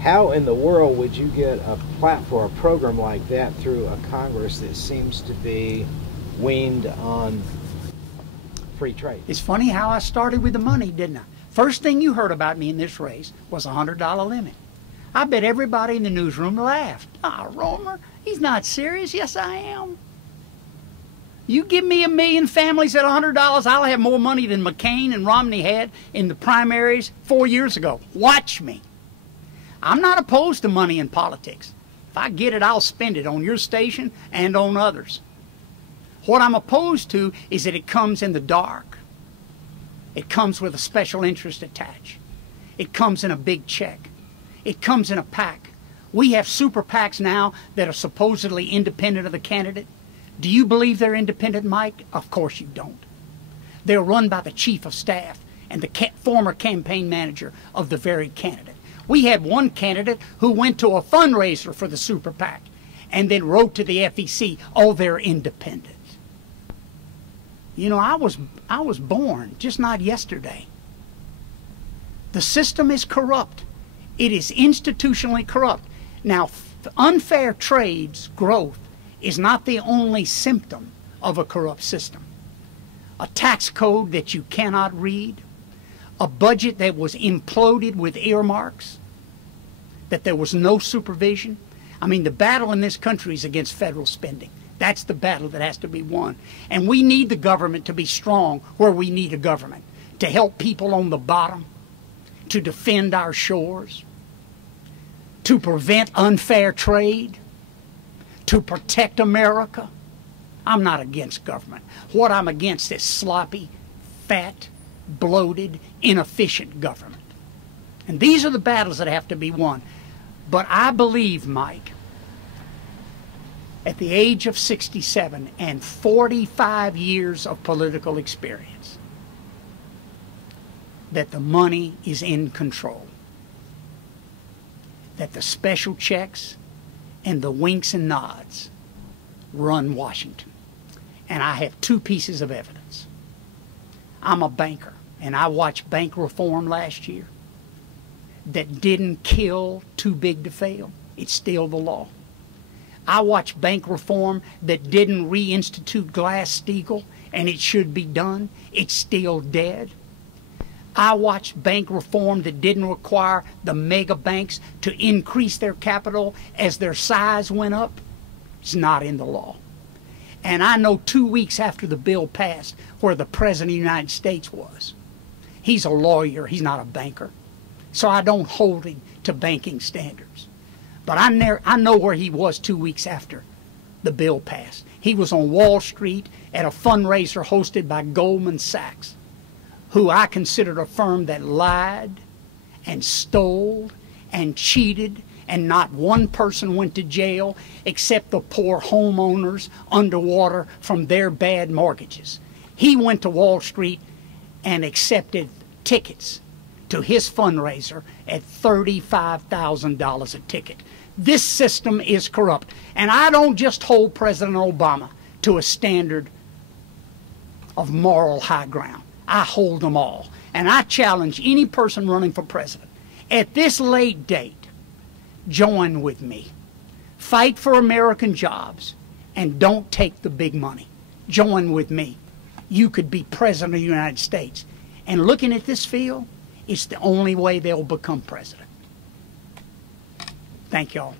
How in the world would you get a platform, a program like that through a Congress that seems to be weaned on free trade? It's funny how I started with the money, didn't I? First thing you heard about me in this race was a $100 limit. I bet everybody in the newsroom laughed. Ah, Roemer, he's not serious. Yes, I am. You give me 1 million families at $100, I'll have more money than McCain and Romney had in the primaries 4 years ago. Watch me. I'm not opposed to money in politics. If I get it, I'll spend it on your station and on others. What I'm opposed to is that it comes in the dark. It comes with a special interest attached. It comes in a big check. It comes in a PAC. We have super PACs now that are supposedly independent of the candidate. Do you believe they're independent, Mike? Of course you don't. They're run by the chief of staff and the former campaign manager of the very candidate. We had one candidate who went to a fundraiser for the super PAC and then wrote to the FEC, oh, they're independent. You know, I was born, just not yesterday. The system is corrupt. It is institutionally corrupt. Now, unfair trade's growth is not the only symptom of a corrupt system. A tax code that you cannot read, a budget that was imploded with earmarks, that there was no supervision. I mean, the battle in this country is against federal spending. That's the battle that has to be won. And we need the government to be strong where we need a government, to help people on the bottom, to defend our shores, to prevent unfair trade, to protect America. I'm not against government. What I'm against is sloppy, fat, bloated, inefficient government. And these are the battles that have to be won. But I believe, Mike, at the age of 67 and 45 years of political experience, that the money is in control. That the special checks and the winks and nods run Washington. And I have 2 pieces of evidence. I'm a banker, and I watched bank reform last year that didn't kill too big to fail. It's still the law. I watched bank reform that didn't reinstitute Glass-Steagall, and it should be done. It's still dead. I watched bank reform that didn't require the mega banks to increase their capital as their size went up. It's not in the law. And I know 2 weeks after the bill passed where the President of the United States was. He's a lawyer, he's not a banker. So I don't hold him to banking standards. But I know where he was 2 weeks after the bill passed. He was on Wall Street at a fundraiser hosted by Goldman Sachs, who I considered a firm that lied and stole and cheated, and not one person went to jail except the poor homeowners underwater from their bad mortgages. He went to Wall Street and accepted tickets to his fundraiser at $35,000 a ticket. This system is corrupt. And I don't just hold President Obama to a standard of moral high ground. I hold them all. And I challenge any person running for president, at this late date, join with me. Fight for American jobs and don't take the big money. Join with me. You could be president of the United States. And looking at this field, it's the only way they'll become president. Thank y'all.